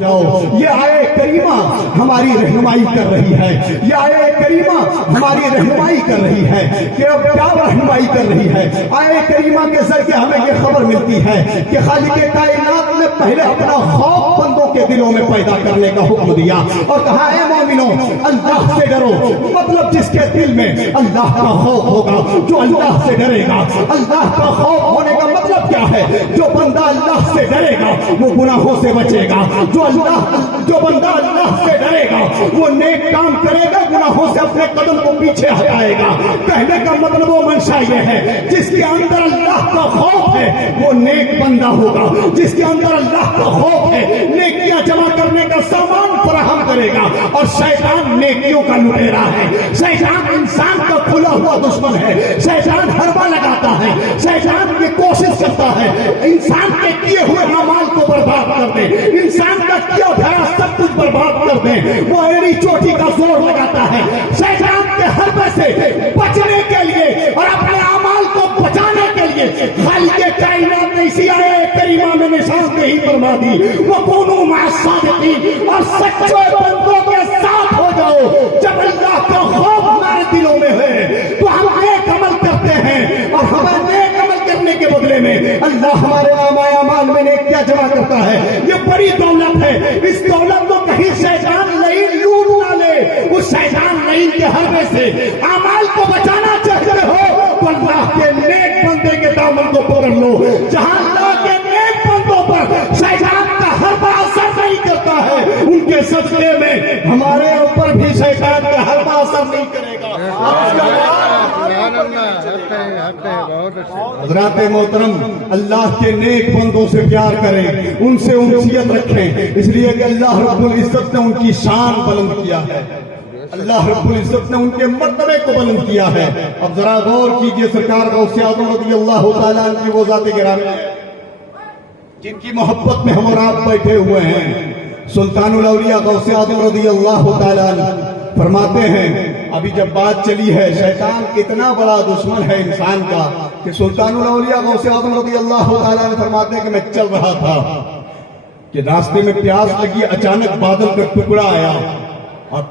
جاؤ، یہ آیے کریمہ ہماری رہنمائی کر رہی ہے، یہ آیے کریمہ ہماری رہنمائی کر رہی ہے کہ اب کیا رہنمائی کر رہی ہے۔ آیے کریمہ کے ذریعے ہمیں یہ خبر ملتی ہے کہ خالق کائنات نے پہلے اپنا خوف بندوں کے دلوں میں پیدا کرنے کا حکم دیا اور کہا اے مومنوں اللہ سے ڈرو، مطلب جس کے دل میں اللہ کا خوف ہوگا، جو اللہ سے ڈرے گا، اللہ کا خوف ہونے کا مطلب کیا ہے؟ جو بندہ اللہ سے ڈرے گا وہ گناہوں سے بچے گا، جو بندہ اللہ سے ڈرے گا وہ نیک کام کرے گا، گناہوں سے اپنے قدم کو پیچھے ہٹائے گا۔ کہنے کا مطلب و منشا یہ ہے جس کے اندر اللہ کا خوف ہے وہ نیک بندہ ہوگا، جس کے اندر اللہ کا خوف ہے نیکیاں جمع کرنے کا سامان فراہم کرے گا۔ اور شیطان نیکیوں کا لٹیرا ہے، شیطان انسان کا کھلا ہوا دشمن ہے، شیطان حربہ لگاتا ہے، شیطان یہ کوشش کرتا ہے انسان کے کیے ہوئے اعمال کو برباد کر دے، انسان کا کیا دھرا سب کچھ برباد کر دے۔ وہ ایڑی چوٹی کا زور لگاتا ہے شیطان کے حربے سے بچنے کے لیے اور اپنے اعمال کو بچانے کے لیے۔ خالق کائنات نے اسی آیے کریمہ میں نشاندہی فرما دی، وَكُونُوا مَعَ الصَّادِقِينَ، اور سچے بندوں کے ساتھ ہو جاؤ۔ جب اللہ کا خوف ہمارے دلوں میں ہے تو ہم نیک عمل کرتے ہیں، اور ہمیں نیک عمل کرنے کے بدلے میں اللہ ہمارے نامۂ اعمال میں نیکیاں جمع کرتا ہے۔ یہ بڑی دولت ہے، اس دولت کو کہیں شیطان لعین لوٹ نہ لے۔ اس شیطان لعین کے حربے سے اعمال کو بچانا چاہتے ہو تو اللہ کے نیک بندے کے دامن کو پکڑ لو۔ جہاں اللہ کے نیک بندوں پر شیطان کا حربہ اثر نہیں کرتا ہے، ان کے صدقے میں ہمارے اوپر بھی شیطان کا حربہ اثر نہیں کرے گا۔ حضرات محترم، اللہ کے نیک بندوں سے پیار کریں، ان سے انسیت رکھیں، اس لیے کہ اللہ رب العزت نے ان کی شان بلند کیا ہے، اللہ رب العزت نے ان کے مرتبے کو بلند کیا ہے۔ اب ذرا غور کیجئے، سرکار غوث اعظم رضی اللہ تعالیٰ عنہ کی وہ ذات گرامی جن کی محبت میں ہم اور آپ بیٹھے ہوئے ہیں، سلطان الاولیاء غوث اعظم رضی اللہ تعالیٰ عنہ فرماتے ہیں ابھی جب بات چلی ہے شیطان اتنا بڑا دشمن ہے انسان کا کہ سلطان الاولیاء غوث اعظم رضی اللہ تعالیٰ عنہ فرماتے ہیں کہ میں چل رہا تھا کہ راستے میں پیاس لگی، اچانک بادل کا ٹکڑا آیا اور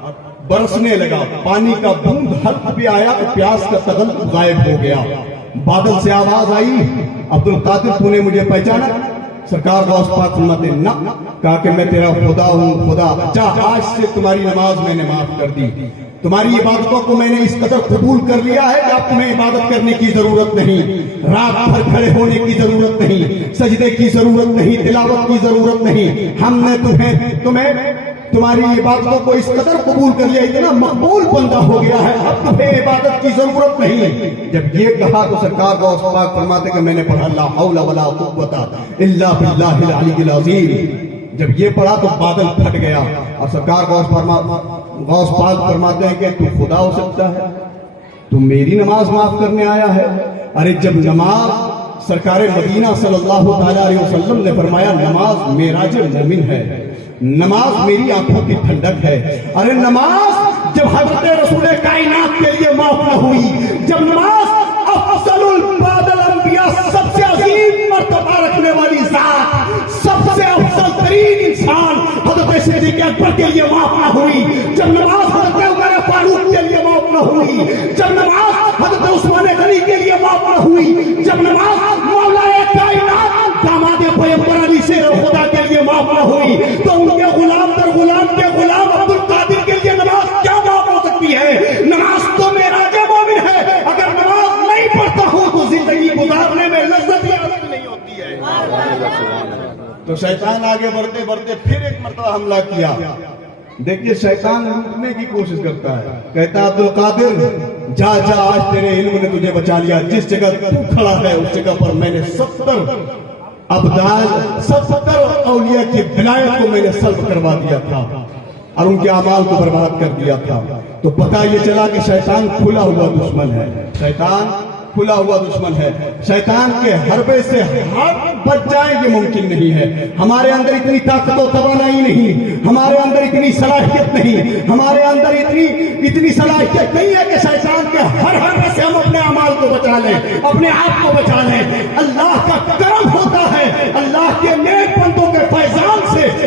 برسنے لگا، پانی کا بوند حلق پہ آیا تو پیاس کا تغلب غائب ہو گیا۔ بادل سے آواز آئی، عبد القادر تو نے مجھے پہچانا؟ سرکار غوث پاک فرماتے نہ، کہا کہ میں تیرا خدا ہوں، خدا جا آج سے تمہاری نماز میں نے معاف کر دی، تمہاری عبادتوں کو میں نے اس قدر قبول کر لیا ہے کہ اب تمہیں عبادت کرنے کی ضرورت نہیں، رات بھر کھڑے ہونے کی ضرورت نہیں، سجدے کی ضرورت نہیں، تلاوت کی ضرورت نہیں، ہم نے تمہاری عبادتوں کو اس قدر قبول کر لیا، اتنا مقبول بندہ ہو گیا ہے، اب تمہیں عبادت کی ضرورت نہیں۔ جب یہ کہا تو سرکار غوث پاک فرماتے کہ میں نے پڑھا لا حول ولا قوت الا باللہ العلی العظیم، جب یہ پڑھا تو بادل پھٹ گیا اور سرکار غوث پاک فرماتے ہیں کہ تو خدا ہو سکتا ہے، تو میری نماز معاف کرنے آیا ہے؟ ارے جب نماز سرکار مدینہ صلی اللہ تعالیٰ علیہ وسلم نے فرمایا نماز معراج مومن ہے، نماز میری آنکھوں کی ٹھنڈک ہے، ارے نماز جب حضرت رسول کائنات کے لیے معاف نہ ہوئی، جب نماز افضل بعد الانبیاء سب سے عظیم مرتبہ رکھنے والی ذات، سب سے افضل ترین انسان حضرت صدیق اکبر کے لیے معاف نہ ہوئی، جب نماز حضرت عمر فاروق کے لیے معاف نہ ہوئی، جب نماز حضرت عثمان غنی کے لیے معاف نہ ہوئی، جب نماز مولا کائنات داماد پیغمبر علی شیر خدا کے لیے معاف نہ ہوئی، تو ان کے غلام در غلام کے غلام عبد القادر کے لیے نماز کیا معاف ہو سکتی ہے؟ نماز تو معراج مومن ہے، اگر نماز نہیں پڑھتا ہوں تو زندگی گزارنے میں لذت ہی حاصل نہیں ہوتی ہے۔ تو شیطان آگے بڑھتے بڑھتے پھر ایک مرتبہ حملہ کیا، دیکھیے شیطان لوٹنے کی کوشش کرتا ہے، کہتا عبد القادر جا جا آج تیرے علم نے تجھے بچا لیا، جس جگہ تو کھڑا ہے اس جگہ پر میں نے 70 ابدال 70 اولیاء کی ولایت کو میں نے سلب کروا دیا تھا اور ان کے اعمال کو برباد کر دیا تھا۔ تو پتہ یہ چلا کہ شیطان کھلا ہوا دشمن ہے، شیطان کھلا ہوا دشمن ہے، شیطان کے حربے سے ہم بچ جائیں یہ ممکن نہیں ہے، ہمارے اندر اتنی طاقت و توانائی نہیں، ہمارے اندر اتنی صلاحیت نہیں، ہمارے اندر اتنی صلاحیت نہیں ہے کہ شیطان کے ہر حربے سے ہم اپنے اعمال کو بچا لیں، اپنے آپ کو بچا لیں۔ اللہ کا کرم ہوتا ہے، اللہ کے نیک بندوں کے فیضان سے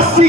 80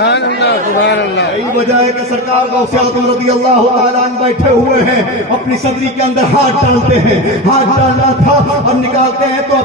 سبحان اللہ سبحان اللہ. یہی وجہ ہے کہ سرکار غوث اعظم رضی اللہ تعالیٰ عنہ بیٹھے ہوئے ہیں, اپنی صدری کے اندر ہاتھ ڈالتے ہیں, ہاتھ ڈالنا تھا اور نکالتے ہیں تو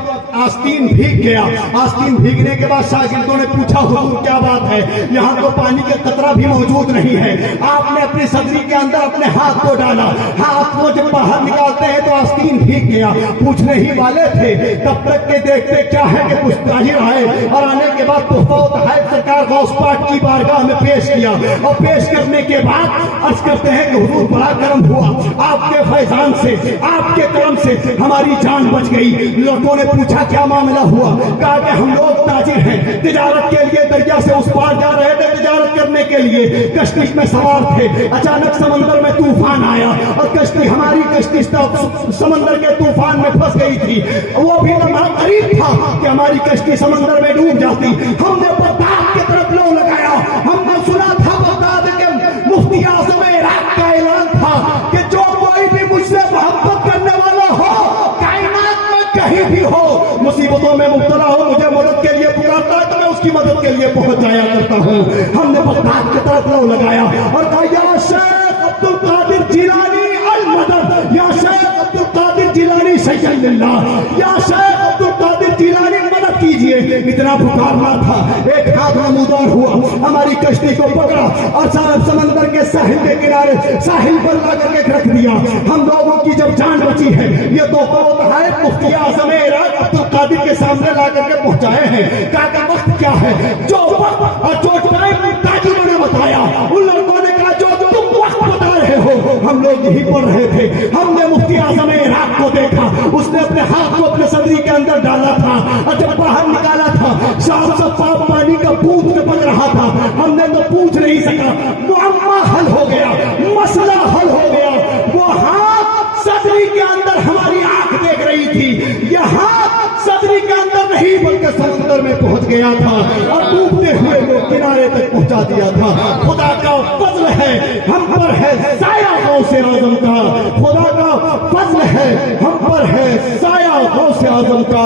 آستین بھیگ گیا. آستین بھیگنے کے بعد شاگردوں نے پوچھا حضور کیا بات ہے, یہاں تو پانی کا قطرہ بھی موجود نہیں ہے, آپ نے اپنی صدری کے اندر اپنے ہاتھ کو ڈالا, ہاتھ کو جب باہر نکالتے ہیں تو آستین بھیگ گیا. پوچھنے ہی والے تھے تب تک کے دیکھتے کیا ہے کہ کچھ ظاہر آئے, اور آنے کے بعد تحفہ و تحائف سرکار غوث پاک کی بارگاہ میں پیش کیا, اور پیش کرنے کے بعد عرض کرتے ہیں کہ حضور بڑا کرم ہوا, آپ کے فیضان سے, آپ کے کرم سے ہماری جان بچ گئی. لوگوں نے پوچھا کیا معاملہ ہوا, کہا کہ ہم لوگ تاجر ہیں, تجارت کے لیے دریا سے اس پار جا رہے تھے, تجارت کرنے کے لیے کشتی میں سوار تھے, اچانک سمندر میں طوفان آیا اور کشتی, ہماری کشتی سمندر کے طوفان میں پھنس گئی تھی. وہ بھی لمحہ قریب تھا کہ ہماری کشتی سمندر میں ڈوب جاتی. ہم نے بغداد کی طرف لو لگایا, ہم نے سنا تھا بغداد کے مفتی اعظم عراق کا اعلان تھا کہ جو کوئی بھی مجھ سے محبت کرنے والا ہو, کائنات میں کہیں بھی ہو, مصیبتوں میں مبتلا ہو, مجھے مدد کے لیے پکارتا ہے تو میں اس کی مدد کے لیے پہنچ جایا کرتا ہوں. ہم نے بغداد کی طرف لو لگایا اور کہا یا شیخ عبد القادر جیلانی المدد, یا شیخ عبد القادر جیلانی سید اللہ, یا شیخ عبد القادر جیلانی مدد کیجئے. اتنا پکارنا تھا, ایک ہاتھ نمودار ہوا, ہماری کشتی کو پکڑا اور سمندر کے ساحل کے کنارے ساحل پر لا کر کے رکھ دیا. ہم لوگوں کی جب جان بچی ہے, یہ تحفہ و تحائف مفتی اعظم عراق عبد القادر کے سامنے لا کر کے پہنچائے ہیں. کہا کہ وقت کیا ہے, جو وقت اور جو ٹائم تاجروں نے بتایا, ان لوگوں نے کہا جو تم وقت بتا رہے ہو, ہم لوگ یہی پڑھ رہے تھے. ہم نے مفتی اعظم عراق کو دیکھا, اس نے اپنے ہاتھ کو اپنے صدری کے اندر ڈالا تھا اور جب باہر نکالا تھا صاف شفاف پانی کا بوند ٹپک رہا تھا. ہم نے تو پوچھ نہیں سکا, معمہ حل ہو گیا, مسئلہ حل ہو گیا. وہ ہاتھ صدری کے اندر ہماری آنکھ دیکھ رہی تھی, یہ ہاتھ صدری کے اندر نہیں بلکہ سمندر میں پہنچ گیا تھا اور ڈوبتے ہوئے وہ کنارے تک پہنچا دیا تھا. خدا کا فضل ہے ہم پر ہے سایہ غوث اعظم کا, خدا کا فضل ہے ہم پر ہے سایہ غوث اعظم کا.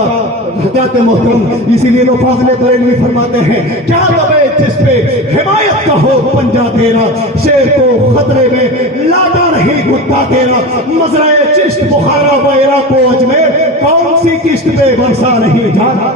حضرت محترم, اسی لیے فاضل بریلوی فرماتے ہیں کیا دبے جس پہ حمایت کا ہو پنجہ تیرا, شیر کو خطرے میں لاتا نہیں کتا تیرا. مزرعہ چشت بخارا ویرا کو اجمیر, کون سی کشت پہ برسا نہیں جانا.